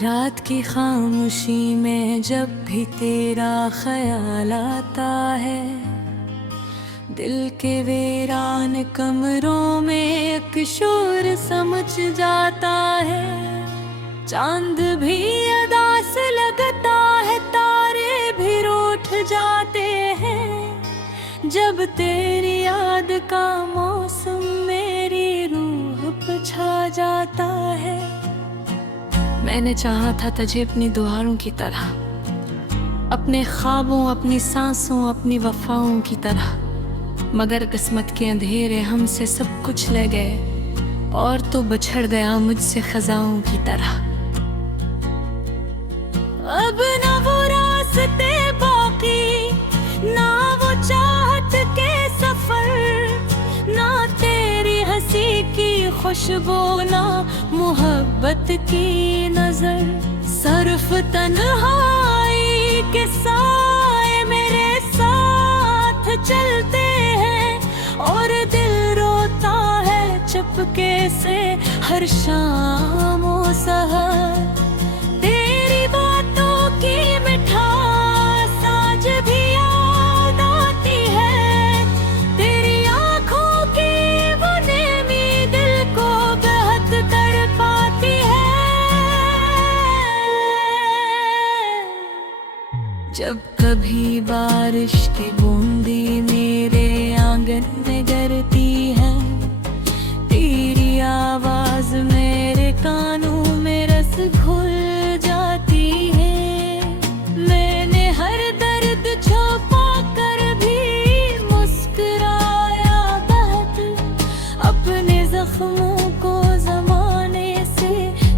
रात की खामोशी में जब भी तेरा ख्याल आता है, दिल के वीरान कमरों में एक शोर समझ जाता है। चांद भी अदा से लगता है, तारे भी रूठ जाते हैं। जब तेरी याद का मौसम मेरी रूह पे छा जाता है। मैंने चाहा था तुझे अपनी दुआओं की तरह, अपने ख्वाबों, अपनी सांसों, अपनी वफाओं की तरह, मगर किस्मत के अंधेरे हमसे सब कुछ ले गए और तो बछड़ गया मुझसे खजाओं की तरह। अब ना वो रास्ते बाकी, ना वो चाहत के सफर, ना तेरी हंसी की खुशबू, ना मोहब्बत की नजर। सिर्फ तन्हाई के साए मेरे साथ चलते हैं और दिल रोता है चुपके से हर शाम और सहर। तेरी बातों की मिठास आज भी याद आती है, तेरी आंखों की वो नेमी दिल को बेहद तड़पाती है। जब कभी बारिश की बूंदी मेरे आंगन में गिरती है, तेरी आवाज मेरे कानों में रस घुल जाती है। मैंने हर दर्द छुपा कर भी मुस्कुराया बहुत, अपने जख्मों को जमाने से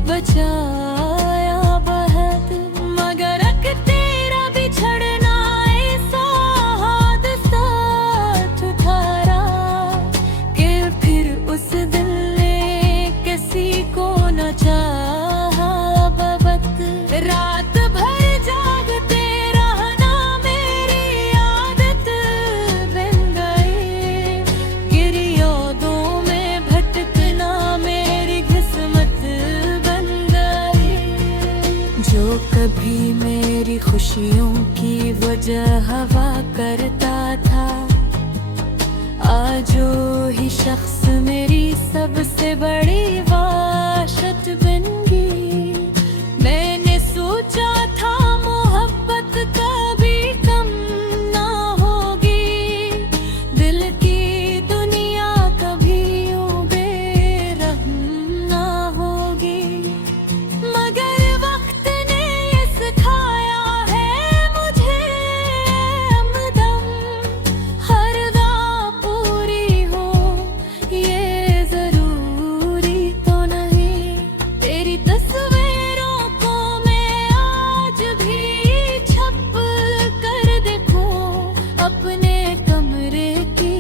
बचाया बहुत। मगर अक तेरा बिछड़ना ऐसा हादसा ठुकरा कि फिर उस दिल ने किसी को न चाहा बवत। रात भर जागते रहना मेरी आदत बन गई, गिर यादों में भटकना मेरी किस्मत बन गई। जो कभी मेरी खुशियों की वजह हवा करता था, आज वो ही शख्स मेरी सबसे बड़ी वाशत बन गई। मैंने सोचा था मोहब्बत कभी कम ना होगी, दिल की दुनिया कभी यूं बेरहम ना होगी। मगर वक्त ने ये सिखाया है मुझे हमदम, हर गा पूरी हो ये जरूरी तो नहीं। तेरी तस्वीरों को मैं आज भी छप कर देखूं, अपने कमरे की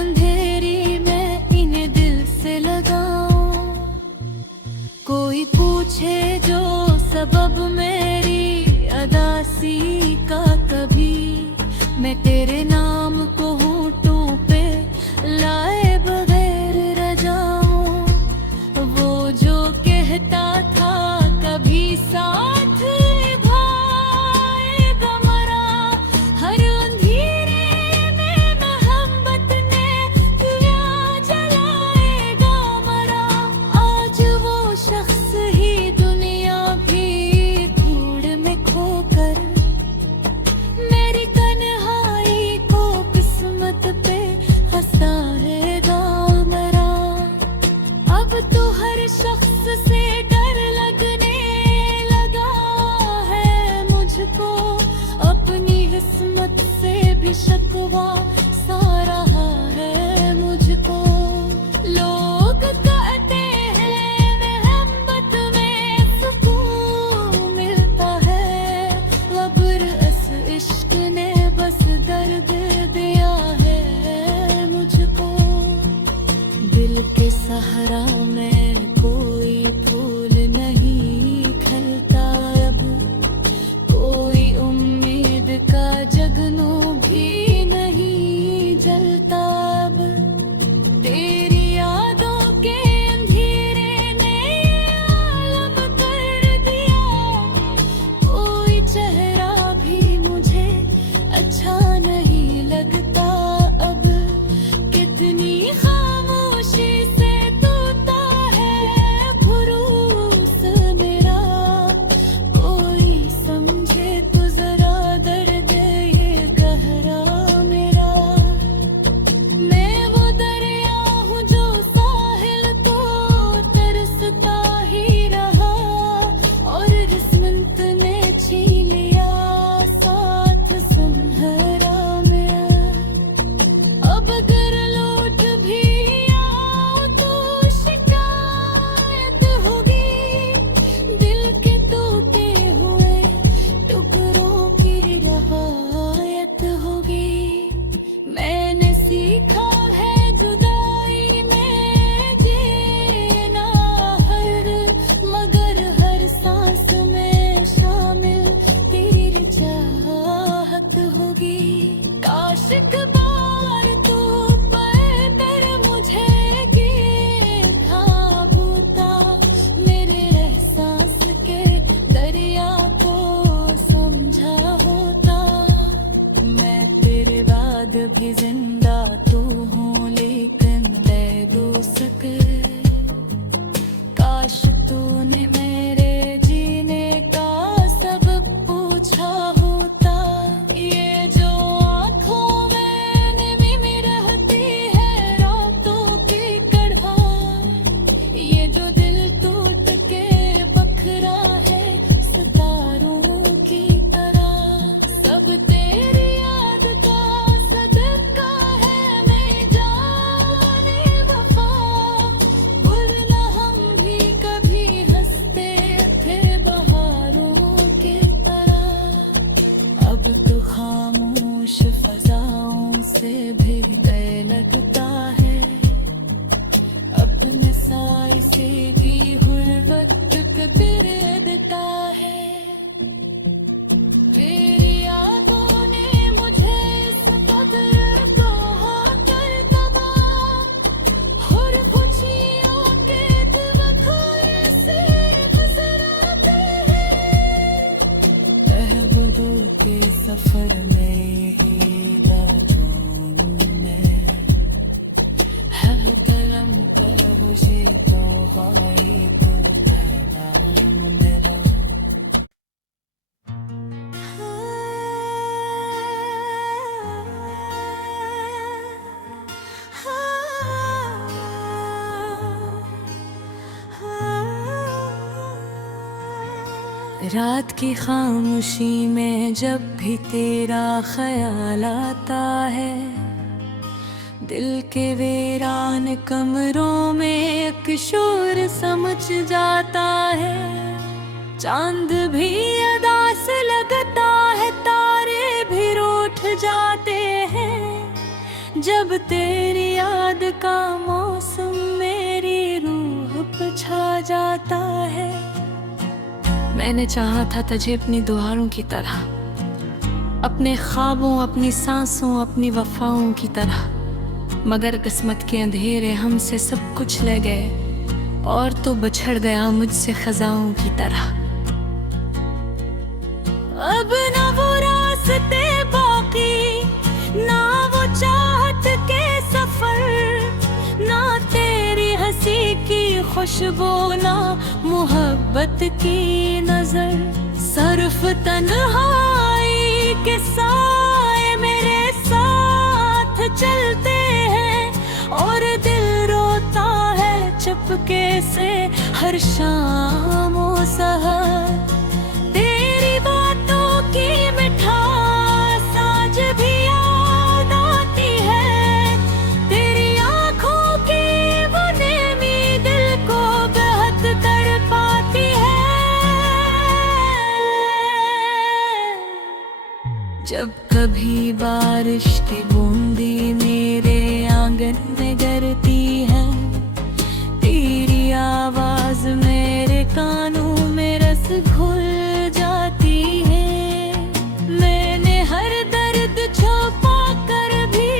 अंधेरी में इन्हें दिल से लगाऊं। कोई पूछे जो सबब मेरी अदासी का, कभी मैं तेरे नाम को होठों पे लाए बगैर रह जाऊं। वो जो कहता था कभी साथ निभाएगा मरा, हर अंधेरे में मोहब्बत ने दिया जलाएगा मरा। आज वो शख्स ही दुनिया भी भूड़ में खोकर मेरी तन्हाई को किस्मत पे हंसाएगा मरा। अब तो हर शख्स से डर लगने लगा है मुझको, अपनी किस्मत से भी शिकवा सा रहा है मुझको। लोग कहते हैं मोहब्बत में सुकून मिलता है, मगर इस इश्क ने बस दर्द दिया है मुझको। दिल के सहारा में कोई फूल नहीं खिलता अब, कोई उम्मीद का जगनू भी नहीं जलता अब। तेरी यादों के अंधेरे ने आलम कर दिया फजाओं से भी तय लगता है, अपने साए से भी हर वक्त कदर देता है। तेरी यादों ने मुझे इस कदर को होकर तबाह, और खुशियों के दिवखाए से गुजर आते हैं। महबूबों के सफर में ही रातों में है कलम पर खुशी तो गायब नाम मेरा। रात की खामोशी में जब भी तेरा ख्याल आता है, दिल के वीरान कमरों में एक शोर समझ जाता है। चांद भी अदा से लगता है, तारे भी रूठ जाते हैं, जब तेरी याद का मौसम मेरी रूह पे छा जाता है। मैंने चाहा था तुझे अपनी दुआओं की तरह, अपने ख्वाबों, अपनी सांसों, अपनी वफाओं की तरह, मगर किस्मत के अंधेरे हमसे सब कुछ ले गए, और तो बछड़ गया मुझसे खजाओं की तरह। अब ना वो रास्ते बाकी, ना वो चाहत के सफर, ना तेरी हंसी की खुशबू, ना मोहब्बत की नजर। सिर्फ तन्हाई के साए मेरे साथ चलते हैं, और दिल रोता है चुपके से हर शाम और सहर। तेरी बातों की मिठास आज भी याद आती है, तेरी आंखों की वो नेमी दिल को बेहद तड़पाती है। जब कभी बारिश की बूंदी मेरे आंगन में गिरती है, तेरी आवाज मेरे कानों में रस घुल जाती है। मैंने हर दर्द छुपा कर भी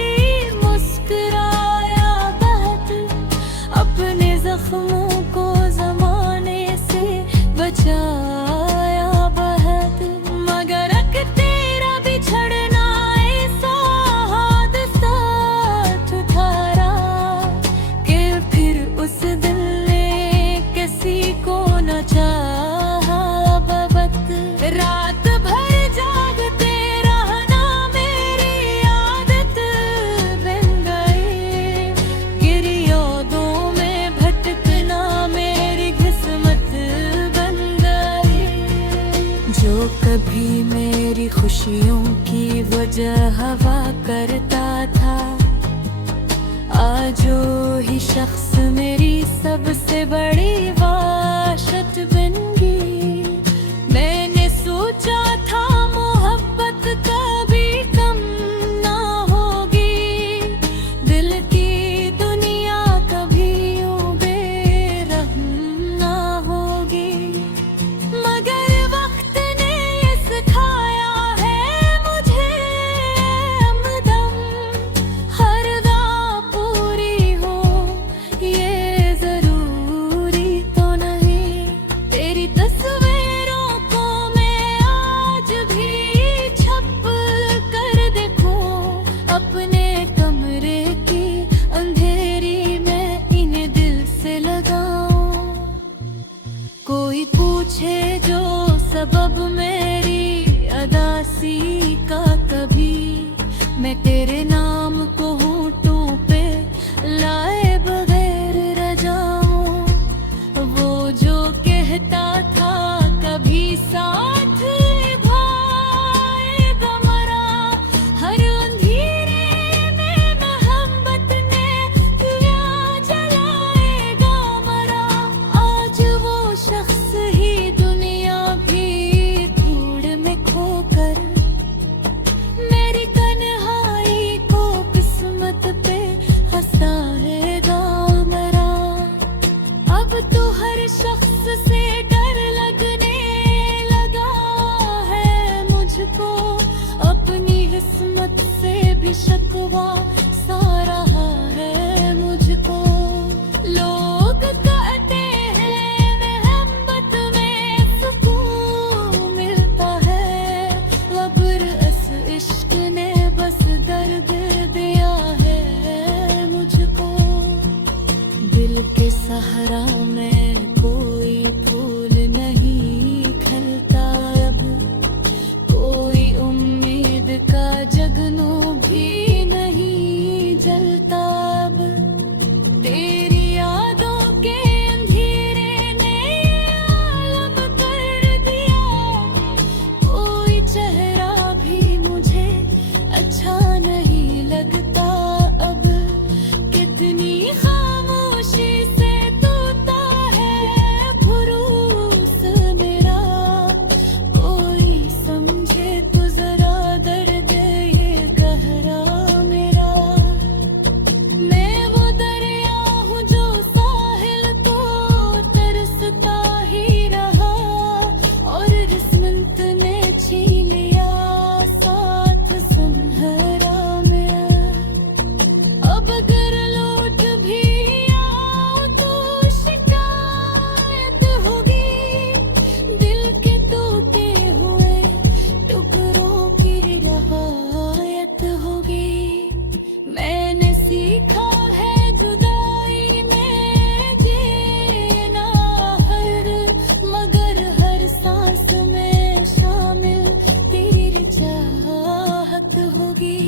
मुस्कुराया बहुत, अपने जख्मों को जमाने से बचाया बहुत, मगर अक तेरा बिछड़ना ऐसा हादसा ठुकरा कि फिर उस दिल ने किसी को न चाहा। वक्त रात भर जागते रहना मेरी आदत बन गई, गिर यादों में भटकना मेरी किस्मत बन गई। जो कभी मेरी खुशियों की वजह हवा करता था, आज वो ही शख्स मेरी सबसे बड़ी वाशत बन गई। मैंने सोचा था मोहब्बत कभी कम ना होगी, दिल की दुनिया कभी यूं बेरहम ना होगी, मगर वक्त ने ये सिखाया है मुझे हमदम, हर गा पूरी हो ये जरूरी तो नहीं। तेरी तस्वीरों को मैं हुआ सा रहा है मुझको। लोग कहते हैं मोहब्बत में सुकून मिलता है, अबर इस इश्क ने बस दर्द दिया है मुझको। दिल के सहारा में कोई फूल नहीं खिलता अब, कोई उम्मीद का जगनू भी नहीं जलता अब। तेरी यादों के अंधेरे ने आलम कर दिया, कोई चेहरा भी मुझे अच्छा नहीं लगता अब। कितनी खामोशी से तोता है भुरूस मेरा, कोई समझे तो जरा दर्द ये गहरा मेरा। मैं वो दरिया हूँ जो साहिल को तरसता ही रहा, और किस्मत ने छीन लिया साथ सुनहरा मेरा। अब अगर लौट भी आओ तो शिकायत होगी, दिल के टूटे हुए टुकड़ों की रिवायत होगी। मैंने सीखा है जुदाई में जीना हर, मगर हर सांस में शामिल तेरी चाहत होगी।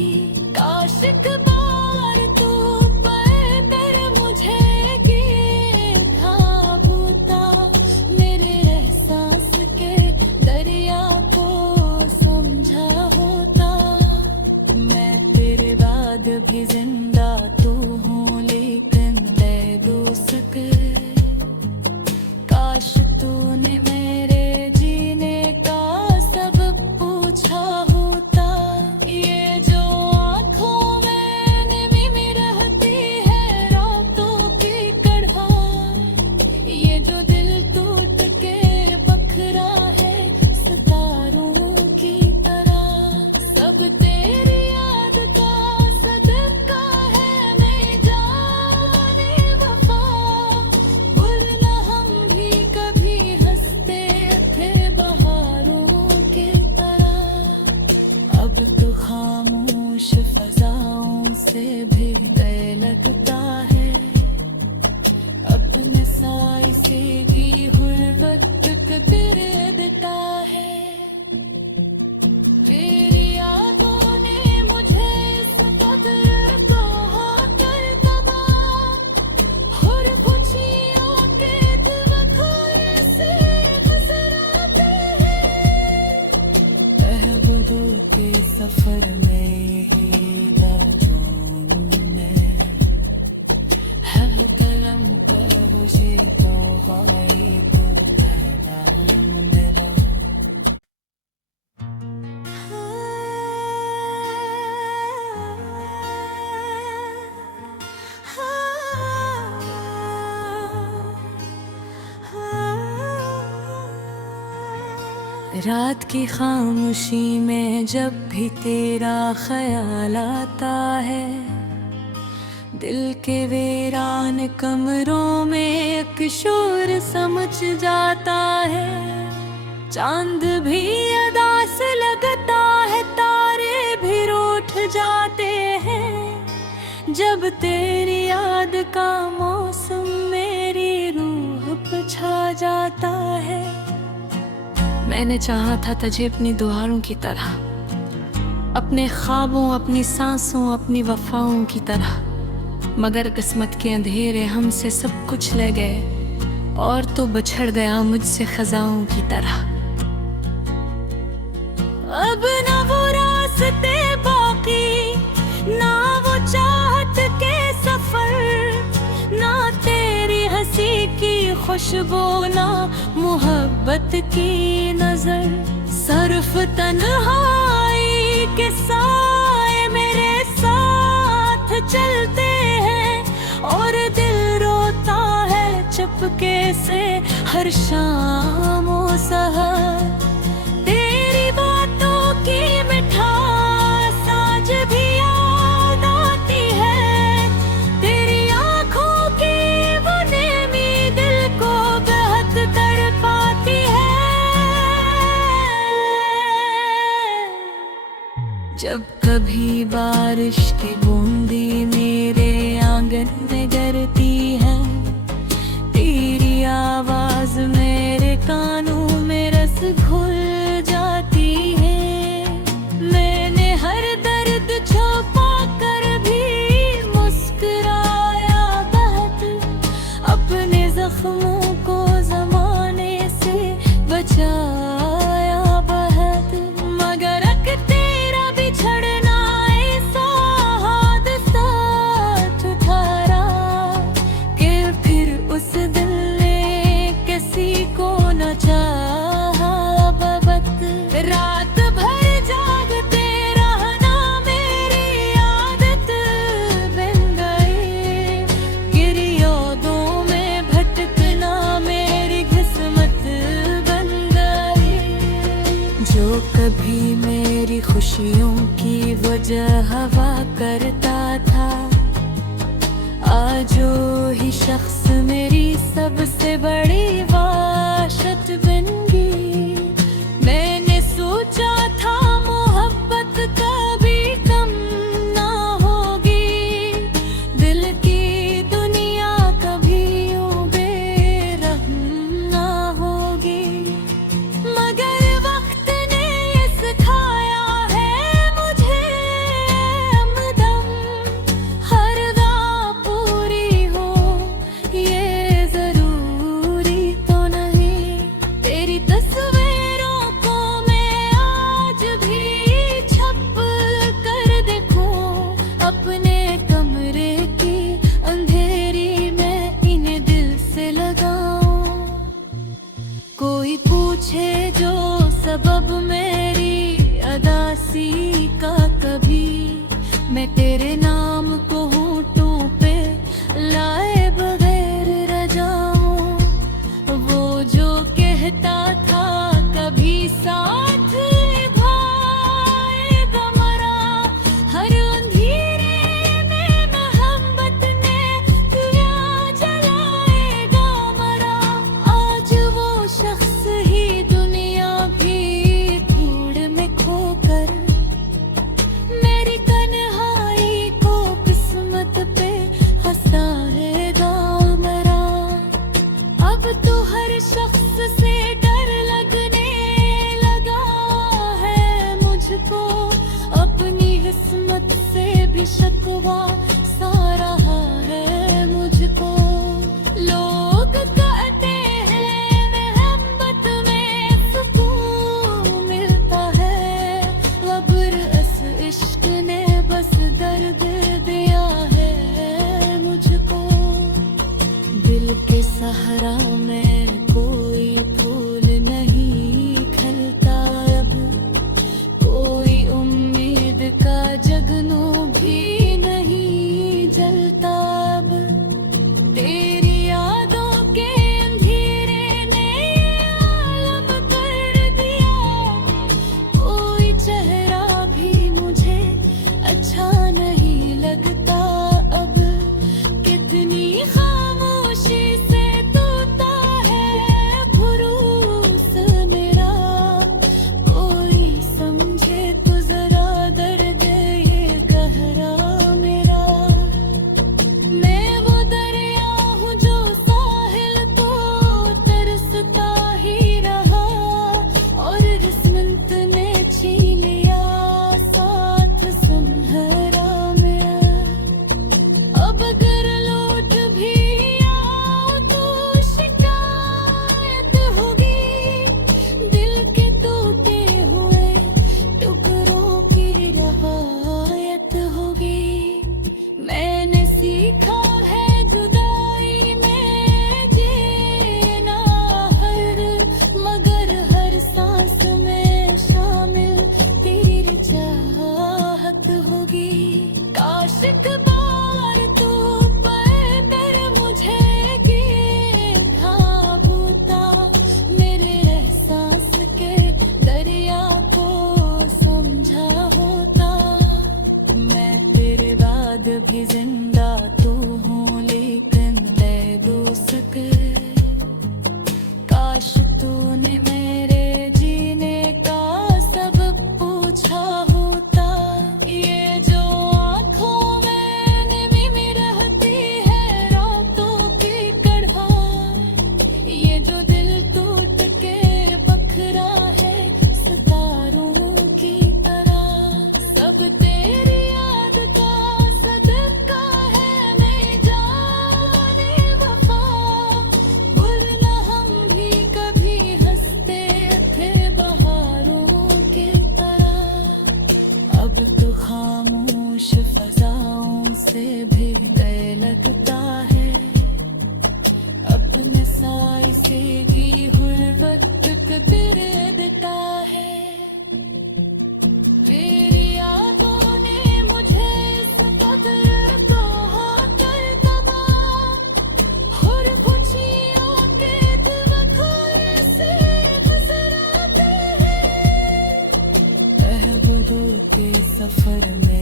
काश एक बार तू पर मुझे ये था भूता, मेरे एहसास के दरिया को समझा होता। मैं तेरे बाद भी जिंदा तू हूँ लेकिन बेगुसक, काश तूने मेरे जीने का सबब पूछा होता। ये जो आँखों में नमी रहती है रातों की कड़वा, ये जो दिल टूट के बखरा है सितारों की तरह, सब तेरी याद का सदका है। मैं जाने वफा, वरना हम भी कभी हंसते थे बहारों की तरह। अब तो खामोश फजाओं से भी डर लगता है, अपने साए से भी हर वक्त कदर देता है। तेरी यादों ने मुझे इस कदर कहा कर दबा, और खुशियों के दिलखोए से नजर आते हैं। महबूबों के सफर में ही राजों में है कलम पर बुझी तो भाई को धराम मेरा। रात की खामोशी में जब भी तेरा ख्याल आता है, दिल के वीरान कमरों में एक शोर समझ जाता है। चांद भी अदा से लगता है, तारे भी रूठ जाते हैं, जब तेरी याद का मौसम मेरी रूह पे छा जाता है। मैंने चाहा था तुझे अपनी दुआओं की तरह, अपने ख्वाबों, अपनी सांसों, अपनी वफाओं की तरह, मगर किस्मत के अंधेरे हमसे सब कुछ ले गए, और तो बछड़ गया मुझसे खजाओं की तरह। अब ना वो रास्ते बाकी, ना वो चाहत के सफर, ना तेरी हंसी की खुशबू, ना मोहब्बत की नजर। सिर्फ तन्हाई के साए मेरे साथ चलते हैं, और दिल रोता है चुपके से हर शाम और सहर। तेरी बातों की मिठास आज भी याद जब कभी बारिश की बूंदी मेरे आंगन में गिरती है, तेरी आवाज मेरे कानों में रस घुल जाती है। मैंने हर दर्द छुपा कर भी मुस्कुराया बहुत, अपने जख्मों को जमाने से बचाया बहुत। मगर तेरा बिछड़ना ऐसा हादसा ठहरा कि फिर उस दिल ने किसी को न चाहा अब वक्त। रात भर जागते रहना मेरी आदत बन गई, गिर यादों में भटकना मेरी किस्मत बन गई। जो कभी मेरी खुशियों की वजह हवा करता था, आज वो ही शख्स मेरी सबसे बड़ी वाशत बन गई। मैंने सोचा था मोहब्बत कभी कम ना होगी, दिल की दुनिया कभी यूं बेरहम ना होगी। मगर वक्त ने ये सिखाया है मुझे हमदम, हर राह पूरी हो ये जरूरी तो नहीं। तेरी तस्वीरों को मैं आज भी छप कर देखूं, अपने कमरे की अंधेरी में इन्हें दिल से लगाऊं। कोई पूछे जो सबब मेरी अदासी का, कभी मैं तेरे नाम को होंठों पे लाए बगैर रह जाऊं। वो जो कहता था कभी साथ निभाएगा मरा, हर अंधेरे में मोहब्बत ने दिया जलाएगा मरा। आज वो शख्स ही दुनिया भी धूड़ में खोकर मेरी तन्हाई को किस्मत पे हंसाएगा मरा। अब तो हर शख्स से डर लगने लगा है मुझको, अपनी किस्मत से भी शिकवा सा रहा है मुझको। लोग कहते हैं मोहब्बत में सुकून मिलता है, गब्र इस इश्क ने बस दर्द दिया है मुझको। दिल के सहारा में कोई फूल नहीं खिलता अब, कोई उम्मीद का जगनू भी नहीं जलता अब। तेरी यादों के अंधेरे ने आलम कर दिया, कोई चेहरा भी मुझे अच्छा नहीं लगता अब। कितनी खामोशी से तोता है भुरूस मेरा, कोई समझे तो जरा दर्द ये गहरा मेरा। मैं वो दरिया हूँ जो साहिल को तरसता ही रहा, और किस्मत ने छीन लिया साथ सुनहरा मेरा। अब अगर लौट भी आओ तो शिकायत होगी, दिल के टूटे हुए टुकड़ों की रहायत होगी। मैंने सीखा है जुदाई में जीना हर, मगर हर सांस में शामिल तेरी चाहत होगी। काश एक बार तू पर मुझे ये था भूता, मेरे एहसास के दरिया को समझा होता। मैं तेरे बाद भी जिंदा तू हूँ, लेकिन मैं दोस्त काश तूने मेरे जीने का सबब पूछा होता। फजाओं से भी तय लगता है, अपने साए से भी हुर वक्त कदर देता है। तेरी यादों ने मुझे इस कदर तोहा कर दबा, हुर खुशियों के दिवखाने से गुजराते हैं। रहबदों के सफर में